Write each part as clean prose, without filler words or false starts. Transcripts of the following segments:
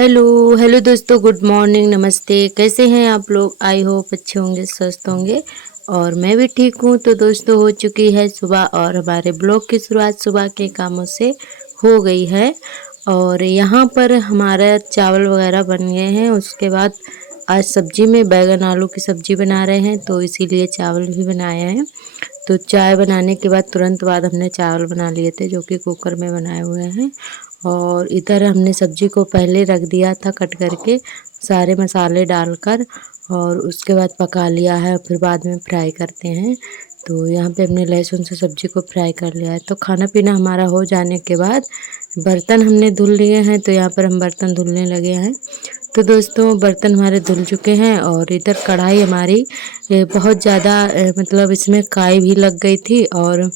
Hello hello दोस्तों, good morning, नमस्ते। कैसे हैं आप लोग? आई होप अच्छे होंगे, स्वस्थ होंगे। और मैं भी ठीक हूँ। तो दोस्तों, हो चुकी है सुबह और हमारे ब्लॉग की शुरुआत सुबह के कामों से हो गई है। और यहाँ पर हमारा चावल वगैरह बन गए हैं। उसके बाद आज सब्जी में बैगन आलू की सब्जी बना रहे हैं, तो इसीलिए चावल भी बनाए हैं। तो चाय बनाने के बाद तुरंत बाद हमने चावल बना लिए थे, जो कि कुकर में बनाए हुए हैं। और इधर हमने सब्जी को पहले रख दिया था कट करके, सारे मसाले डालकर, और उसके बाद पका लिया है। फिर बाद में फ्राई करते हैं। तो यहाँ पे हमने लहसुन से सब्जी को फ्राई कर लिया है। तो खाना पीना हमारा हो जाने के बाद बर्तन हमने धुल लिए हैं। तो यहाँ पर हम बर्तन धुलने लगे हैं। तो दोस्तों, बर्तन हमारे धुल चुके हैं। और इधर कढ़ाई हमारी बहुत ज़्यादा मतलब इसमें काई भी लग गई थी और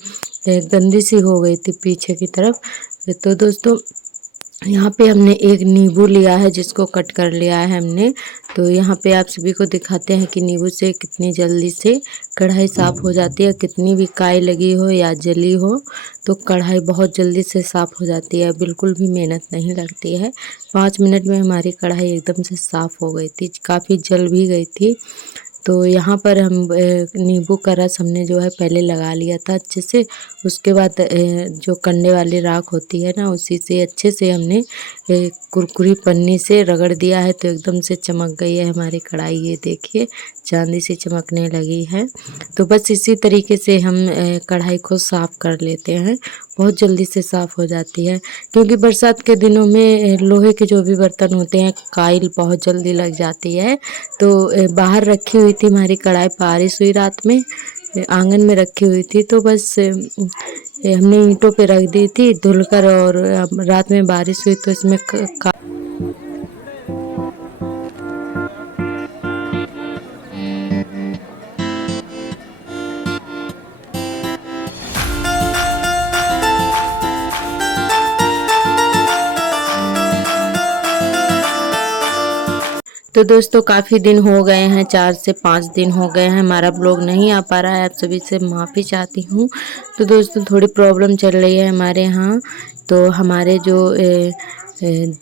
गंदी सी हो गई थी पीछे की तरफ। तो दोस्तों, यहाँ पे हमने एक नींबू लिया है, जिसको कट कर लिया है हमने। तो यहाँ पे आप सभी को दिखाते हैं कि नींबू से कितनी जल्दी से कढ़ाई साफ़ हो जाती है। कितनी भी काई लगी हो या जली हो, तो कढ़ाई बहुत जल्दी से साफ़ हो जाती है। बिल्कुल भी मेहनत नहीं लगती है। 5 मिनट में हमारी कढ़ाई एकदम से साफ़ हो गई थी, काफ़ी जल भी गई थी। तो यहाँ पर हम नींबू का रस हमने जो है पहले लगा लिया था अच्छे से। उसके बाद जो कंडे वाली राख होती है ना, उसी से अच्छे से हमने कुरकुरी पन्नी से रगड़ दिया है। तो एकदम से चमक गई है हमारी कढ़ाई, ये देखिए चांदी सी चमकने लगी है। तो बस इसी तरीके से हम कढ़ाई को साफ़ कर लेते हैं। बहुत जल्दी से साफ़ हो जाती है, क्योंकि बरसात के दिनों में लोहे के जो भी बर्तन होते हैं, काई बहुत जल्दी लग जाती है। तो बाहर रखी हुई थी हमारी कढ़ाई, बारिश हुई रात में, आंगन में रखी हुई थी। तो बस हमने ईंटों पे रख दी थी धुलकर, और रात में बारिश हुई तो इसमें तो दोस्तों, काफ़ी दिन हो गए हैं, 4 से 5 दिन हो गए हैं हमारा ब्लॉग नहीं आ पा रहा है। आप सभी से माफ़ी चाहती हूँ। तो दोस्तों, थोड़ी प्रॉब्लम चल रही है हमारे यहाँ। तो हमारे जो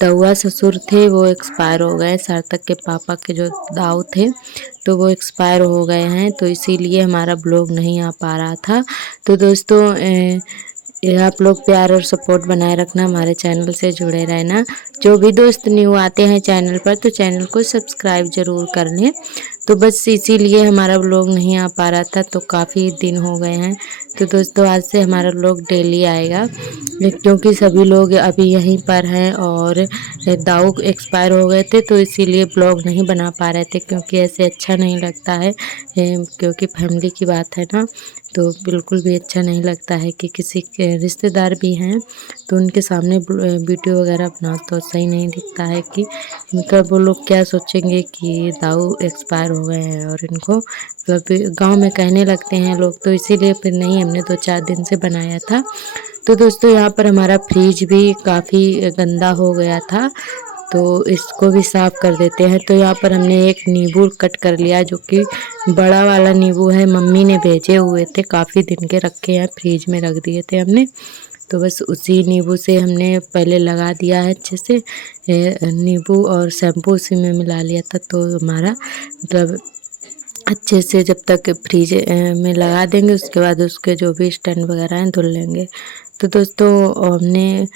दउआ ससुर थे वो एक्सपायर हो गए। सार्थक के पापा के जो दाऊ थे, तो वो एक्सपायर हो गए हैं। तो इसीलिए हमारा ब्लॉग नहीं आ पा रहा था। तो दोस्तों, ये आप लोग प्यार और सपोर्ट बनाए रखना, हमारे चैनल से जुड़े रहना। जो भी दोस्त न्यू आते हैं चैनल पर, तो चैनल को सब्सक्राइब ज़रूर कर लें। तो बस इसीलिए हमारा व्लॉग नहीं आ पा रहा था। तो काफ़ी दिन हो गए हैं। तो दोस्तों, आज से हमारा व्लॉग डेली आएगा, क्योंकि सभी लोग अभी यहीं पर हैं और दाऊ एक्सपायर हो गए थे। तो इसीलिए ब्लॉग नहीं बना पा रहे थे, क्योंकि ऐसे अच्छा नहीं लगता है। क्योंकि फैमिली की बात है ना, तो बिल्कुल भी अच्छा नहीं लगता है कि किसी के रिश्तेदार भी हैं तो उनके सामने वीडियो वगैरह बनाओ, तो सही नहीं दिखता है कि मतलब वो लोग क्या सोचेंगे कि दाऊ एक्सपायर हो गए हैं, और इनको मतलब गांव में कहने लगते हैं लोग। तो इसीलिए फिर नहीं, हमने 2-4 दिन से बनाया था। तो दोस्तों, यहाँ पर हमारा फ्रिज भी काफ़ी गंदा हो गया था, तो इसको भी साफ़ कर देते हैं। तो यहाँ पर हमने एक नींबू कट कर लिया, जो कि बड़ा वाला नींबू है, मम्मी ने भेजे हुए थे, काफ़ी दिन के रखे हैं, फ्रिज में रख दिए थे हमने। तो बस उसी नींबू से हमने पहले लगा दिया है अच्छे से नींबू, और शैम्पू उसी में मिला लिया था। तो हमारा मतलब अच्छे से जब तक फ्रिज में लगा देंगे, उसके बाद उसके जो भी स्टैंड वगैरह हैं धुल लेंगे। तो दोस्तों, हमने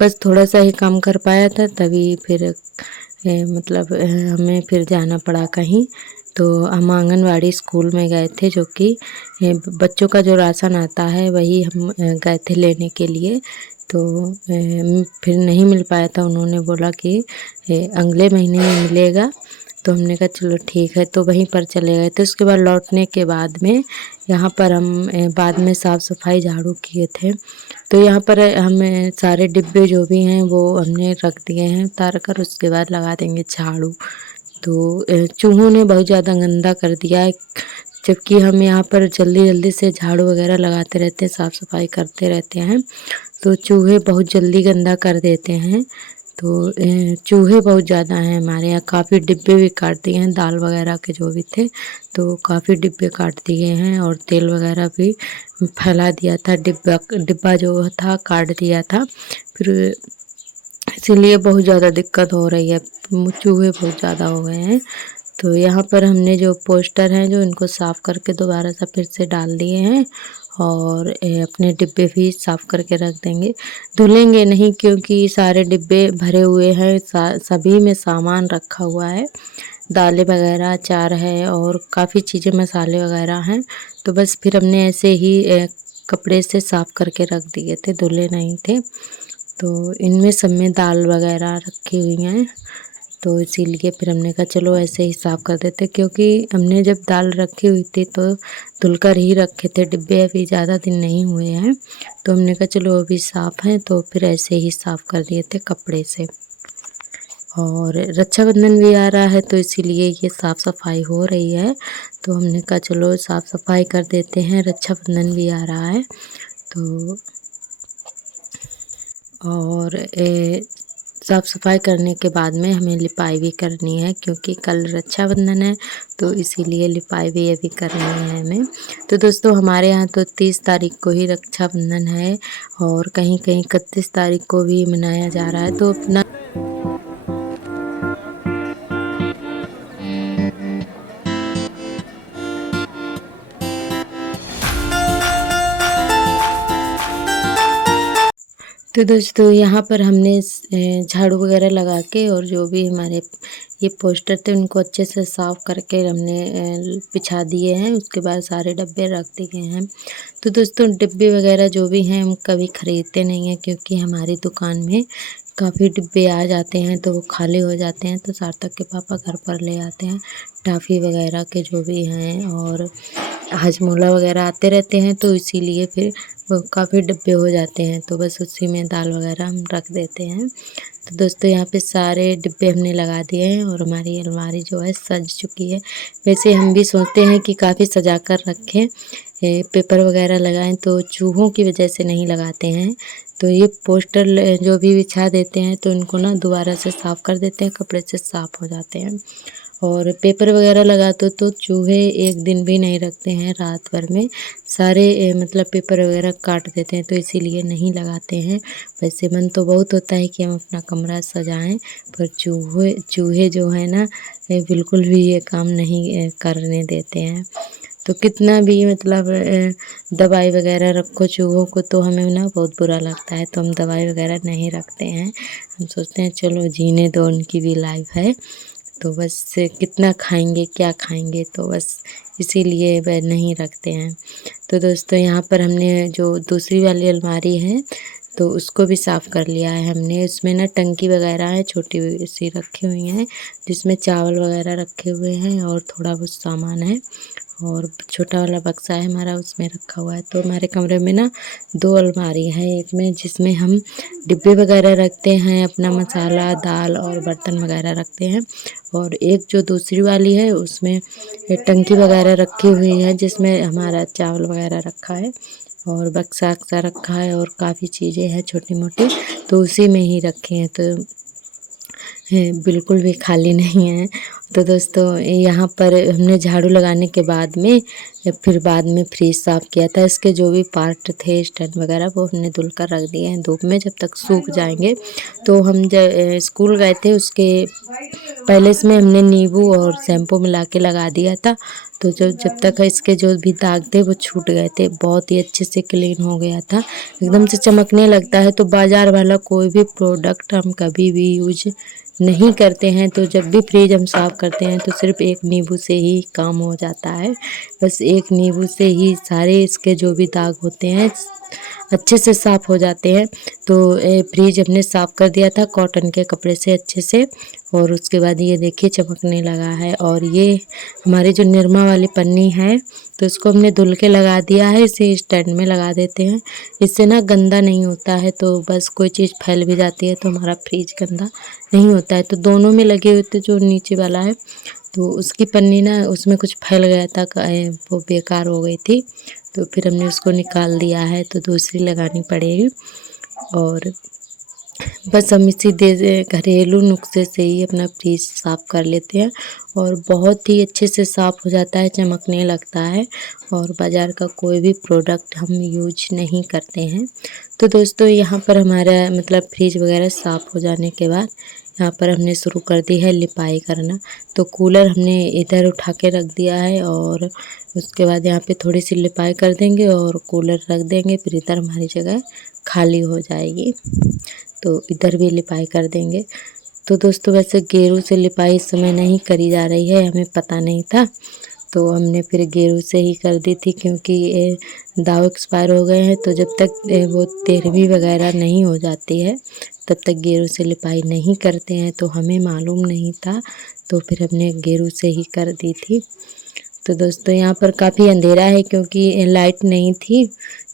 बस थोड़ा सा ही काम कर पाया था, तभी फिर मतलब हमें फिर जाना पड़ा कहीं। तो हम आंगनवाड़ी स्कूल में गए थे, जो कि बच्चों का जो राशन आता है वही हम गए थे लेने के लिए। तो फिर नहीं मिल पाया था। उन्होंने बोला कि अगले महीने में मिलेगा। तो हमने कहा चलो ठीक है, तो वहीं पर चले गए थे। उसके बाद लौटने के बाद में यहाँ पर हम बाद में साफ़ सफाई झाड़ू किए थे। तो यहाँ पर हम सारे डिब्बे जो भी हैं वो हमने रख दिए हैं उतार कर, उसके बाद लगा देंगे झाड़ू। तो चूहों ने बहुत ज़्यादा गंदा कर दिया है, जबकि हम यहाँ पर जल्दी जल्दी से झाड़ू वगैरह लगाते रहते हैं, साफ़ सफाई करते रहते हैं। तो चूहे बहुत जल्दी गंदा कर देते हैं। तो चूहे बहुत ज़्यादा हैं हमारे यहाँ। काफ़ी डिब्बे भी काट दिए हैं, दाल वगैरह के जो भी थे, तो काफ़ी डिब्बे काट दिए हैं। और तेल वगैरह भी फैला दिया था, डिब्बा डिब्बा जो था काट दिया था। फिर इसीलिए बहुत ज़्यादा दिक्कत हो रही है, चूहे बहुत ज़्यादा हो गए हैं। तो यहाँ पर हमने जो पोस्टर हैं जो इनको साफ़ करके दोबारा से फिर से डाल दिए हैं और अपने डिब्बे भी साफ़ करके रख देंगे। धुलेंगे नहीं क्योंकि सारे डिब्बे भरे हुए हैं, सभी में सामान रखा हुआ है, दालें वगैरह, अचार है और काफ़ी चीज़ें मसाले वगैरह हैं। तो बस फिर हमने ऐसे ही कपड़े से साफ़ करके रख दिए थे, धुले नहीं थे। तो इनमें सब में दाल वगैरह रखी हुई हैं, तो इसीलिए फिर हमने कहा चलो ऐसे ही साफ़ कर देते, क्योंकि हमने जब दाल रखी हुई थी तो धुलकर ही रखे थे डिब्बे, अभी ज़्यादा दिन नहीं हुए हैं। तो हमने कहा चलो अभी साफ़ हैं, तो फिर ऐसे ही साफ़ कर दिए थे कपड़े से। और रक्षाबंधन भी आ रहा है तो इसीलिए ये साफ़ सफाई हो रही है। तो हमने कहा चलो साफ़ सफाई कर देते हैं, रक्षाबंधन भी आ रहा है तो। और साफ़ सफाई करने के बाद में हमें लिपाई भी करनी है, क्योंकि कल रक्षाबंधन है तो इसीलिए लिपाई भी अभी करनी है हमें। तो दोस्तों हमारे यहाँ तो 30 तारीख को ही रक्षाबंधन है और कहीं कहीं 31 तारीख को भी मनाया जा रहा है। तो अपना तो दोस्तों यहाँ पर हमने झाड़ू वगैरह लगा के और जो भी हमारे ये पोस्टर थे उनको अच्छे से साफ़ करके हमने बिछा दिए हैं। उसके बाद सारे डब्बे रख दिए हैं। तो दोस्तों डिब्बे वगैरह जो भी हैं हम कभी ख़रीदते नहीं हैं, क्योंकि हमारी दुकान में काफ़ी डिब्बे आ जाते हैं तो वो खाली हो जाते हैं। तो सार्थक के पापा घर पर ले आते हैं टॉफ़ी वगैरह के जो भी हैं, और हजमोला वगैरह आते रहते हैं, तो इसीलिए फिर वो काफ़ी डिब्बे हो जाते हैं। तो बस उसी में दाल वगैरह हम रख देते हैं। तो दोस्तों यहाँ पे सारे डिब्बे हमने लगा दिए हैं और हमारी अलमारी जो है सज चुकी है। वैसे हम भी सोचते हैं कि काफ़ी सजा कर रखें, पेपर वगैरह लगाएं, तो चूहों की वजह से नहीं लगाते हैं। तो ये पोस्टर जो भी बिछा देते हैं तो इनको ना दोबारा से साफ़ कर देते हैं, कपड़े से साफ़ हो जाते हैं। और पेपर वगैरह लगाते तो चूहे एक दिन भी नहीं रखते हैं, रात भर में सारे मतलब पेपर वगैरह काट देते हैं, तो इसीलिए नहीं लगाते हैं। वैसे मन तो बहुत होता है कि हम अपना कमरा सजाएं, पर चूहे चूहे जो है ना बिल्कुल भी ये काम नहीं करने देते हैं। तो कितना भी मतलब दवाई वगैरह रखो चूहों को तो हमें ना बहुत बुरा लगता है, तो हम दवाई वगैरह नहीं रखते हैं। हम सोचते हैं चलो जीने दो, उनकी भी लाइफ है, तो बस कितना खाएंगे क्या खाएंगे, तो बस इसीलिए वह नहीं रखते हैं। तो दोस्तों यहाँ पर हमने जो दूसरी वाली अलमारी है तो उसको भी साफ़ कर लिया है हमने। उसमें ना टंकी वगैरह है छोटी सी रखी हुई हैं, जिसमें चावल वगैरह रखे हुए हैं और थोड़ा बहुत सामान है, और छोटा वाला बक्सा है हमारा उसमें रखा हुआ है। तो हमारे कमरे में ना 2 अलमारी है, एक में जिसमें हम डिब्बे वगैरह रखते हैं, अपना मसाला दाल और बर्तन वगैरह रखते हैं, और एक जो दूसरी वाली है उसमें टंकी वगैरह रखी हुई है, जिसमें हमारा चावल वगैरह रखा है और बक्सा अक्सा रखा है और काफ़ी चीज़ें हैं छोटी मोटी, तो उसी में ही रखे हैं। तो बिल्कुल भी खाली नहीं है। तो दोस्तों यहाँ पर हमने झाड़ू लगाने के बाद में फिर बाद में फ्रिज साफ़ किया था। इसके जो भी पार्ट थे स्टैंड वगैरह वो हमने धुल कर रख दिए हैं धूप में, जब तक सूख जाएंगे। तो हम जब स्कूल गए थे उसके पहले इसमें हमने नींबू और शैम्पू मिला के लगा दिया था, तो जब तक इसके जो भी दाग थे वो छूट गए थे, बहुत ही अच्छे से क्लीन हो गया था, एकदम से चमकने लगता है। तो बाज़ार वाला कोई भी प्रोडक्ट हम कभी भी यूज नहीं करते हैं, तो जब भी फ्रिज हम साफ़ करते हैं तो सिर्फ़ एक नींबू से ही काम हो जाता है। बस एक नींबू से ही सारे इसके जो भी दाग होते हैं अच्छे से साफ़ हो जाते हैं। तो फ्रिज हमने साफ़ कर दिया था कॉटन के कपड़े से अच्छे से, और उसके बाद ये देखिए चमकने लगा है। और ये हमारी जो निरमा वाली पन्नी है तो इसको हमने धुल के लगा दिया है, इसे स्टैंड में लगा देते हैं, इससे ना गंदा नहीं होता है। तो बस कोई चीज़ फैल भी जाती है तो हमारा फ्रिज गंदा नहीं होता है। तो दोनों में लगे हुए थे, जो नीचे वाला है तो उसकी पन्नी ना उसमें कुछ फैल गया था, वो बेकार हो गई थी, तो फिर हमने उसको निकाल दिया है, तो दूसरी लगानी पड़ेगी। और बस हम इसी घरेलू नुस्खे से ही अपना फ्रिज साफ़ कर लेते हैं और बहुत ही अच्छे से साफ़ हो जाता है, चमकने लगता है और बाज़ार का कोई भी प्रोडक्ट हम यूज नहीं करते हैं। तो दोस्तों यहाँ पर हमारा मतलब फ्रिज वगैरह साफ़ हो जाने के बाद यहाँ पर हमने शुरू कर दी है लिपाई करना। तो कूलर हमने इधर उठा के रख दिया है और उसके बाद यहाँ पे थोड़ी सी लिपाई कर देंगे और कूलर रख देंगे, फिर इधर हमारी जगह खाली हो जाएगी। तो इधर भी लिपाई कर देंगे। तो दोस्तों वैसे गेरू से लिपाई इस समय नहीं करी जा रही है, हमें पता नहीं था, तो हमने फिर गेरू से ही कर दी थी क्योंकि ये दाव एक्सपायर हो गए हैं। तो जब तक वो 13वीं वगैरह नहीं हो जाती है तब तक गेरू से लिपाई नहीं करते हैं, तो हमें मालूम नहीं था, तो फिर हमने गेरू से ही कर दी थी। तो दोस्तों यहाँ पर काफ़ी अंधेरा है क्योंकि लाइट नहीं थी,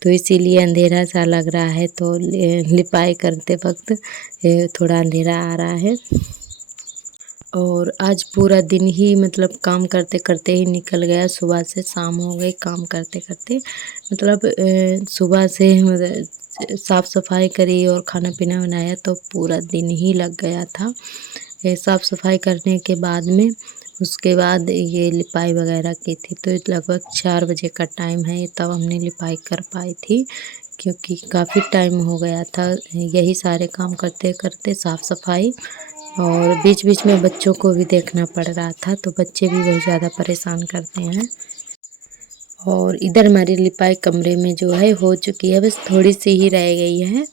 तो इसीलिए अंधेरा सा लग रहा है। तो लिपाई करते वक्त थोड़ा अंधेरा आ रहा है और आज पूरा दिन ही मतलब काम करते करते ही निकल गया। सुबह से शाम हो गई काम करते करते, मतलब सुबह से मतलब साफ़ सफाई करी और खाना पीना बनाया तो पूरा दिन ही लग गया था। साफ़ सफाई करने के बाद में उसके बाद ये लिपाई वगैरह की थी, तो लगभग 4 बजे का टाइम है तब हमने लिपाई कर पाई थी क्योंकि काफ़ी टाइम हो गया था यही सारे काम करते करते, साफ़ सफाई और बीच बीच में बच्चों को भी देखना पड़ रहा था, तो बच्चे भी बहुत ज़्यादा परेशान करते हैं। और इधर हमारी लिपाई कमरे में जो है हो चुकी है, बस थोड़ी सी ही रह गई है,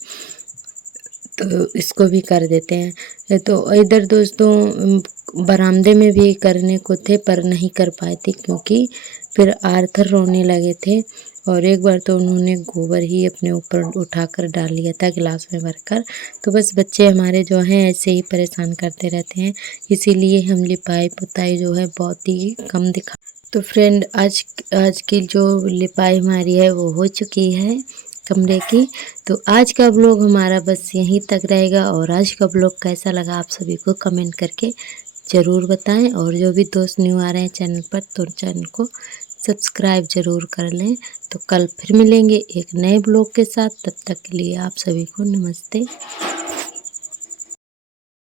तो इसको भी कर देते हैं। तो इधर दोस्तों बरामदे में भी करने को थे पर नहीं कर पाए थे क्योंकि फिर आर्थर रोने लगे थे और एक बार तो उन्होंने गोबर ही अपने ऊपर उठाकर डाल लिया था गिलास में भरकर। तो बस बच्चे हमारे जो हैं ऐसे ही परेशान करते रहते हैं, इसीलिए हम लिपाई पुताई जो है बहुत ही कम दिखा। तो फ्रेंड आज की जो लिपाई हमारी है वो हो चुकी है कमरे की। तो आज का व्लॉग हमारा बस यहीं तक रहेगा और आज का व्लॉग कैसा लगा आप सभी को कमेंट करके ज़रूर बताएं और जो भी दोस्त न्यू आ रहे हैं चैनल पर तो चैनल को सब्सक्राइब ज़रूर कर लें। तो कल फिर मिलेंगे एक नए व्लॉग के साथ, तब तक के लिए आप सभी को नमस्ते।